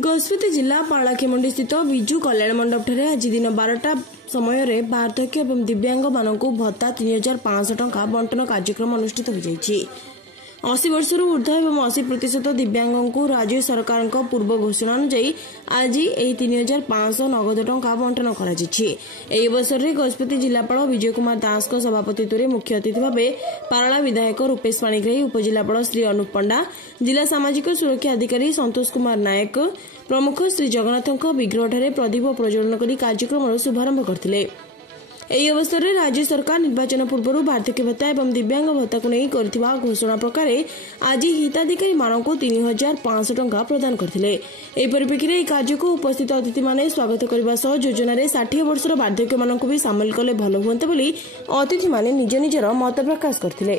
गजपति जिला पालाखेमुंडी स्थित विजु कल्याण मंडप ठारे आज दिन 12टा समय वार्धक्य एवं दिव्यांग मानक भत्ता 3500 टंका बंटन कार्यक्रम अनुष्ठित हो जाइछि। 80 वर्षर ऊर्ध्व एवं 80% दिव्यांग को राज्य सरकार पूर्व घोषणा अनुଯାयी आज 3500 नगद टंका बंटन कर अवसर में गजपति जिलापाल विजय कुमार दास सभापतित्व मुख्य अतिथि भाव पाराला विधायक रूपेश पाणिग्राही, उपजिलापाल श्री अनुप पंडा, जिला सामाजिक सुरक्षा अधिकारी संतोष कुमार नायक प्रमुख श्री जगन्नाथ विग्रह ठारे प्रदीप प्रज्वलन कर कार्यक्रम शुभारंभ करथिले। ଏହି ଅବସରରେ ରାଜ୍ୟ ସରକାର ନିର୍ବାଚନ ପୂର୍ବରୁ ବାର୍ଦ୍ଧକ୍ୟ ଭତ୍ତା ଏବଂ ଦିବ୍ୟାଙ୍ଗ ଭତ୍ତାକୁ ନେଇ କରିଥିବା ଘୋଷଣା ପ୍ରକାରେ ଆଜି ହିତାଧିକାରୀମାନଙ୍କୁ 3500 ଟଙ୍କା ପ୍ରଦାନ କରିଥିଲେ। ଏହି ପରିପ୍ରେକ୍ଷୀରେ ଏହି କାର୍ଯ୍ୟକୁ ଉପସ୍ଥିତ ଅତିଥିମାନେ ସ୍ୱାଗତ କରିବା ସହ ଯୋଜନାରେ 60 ବର୍ଷର ବାର୍ଦ୍ଧକ୍ୟମାନଙ୍କୁ ବି ସାମିଲ କଲେ ଭଲ ହୁଅନ୍ତା ବୋଲି ଅତିଥିମାନେ ନିଜ ନିଜର ମତ ପ୍ରକାଶ କରିଥିଲେ।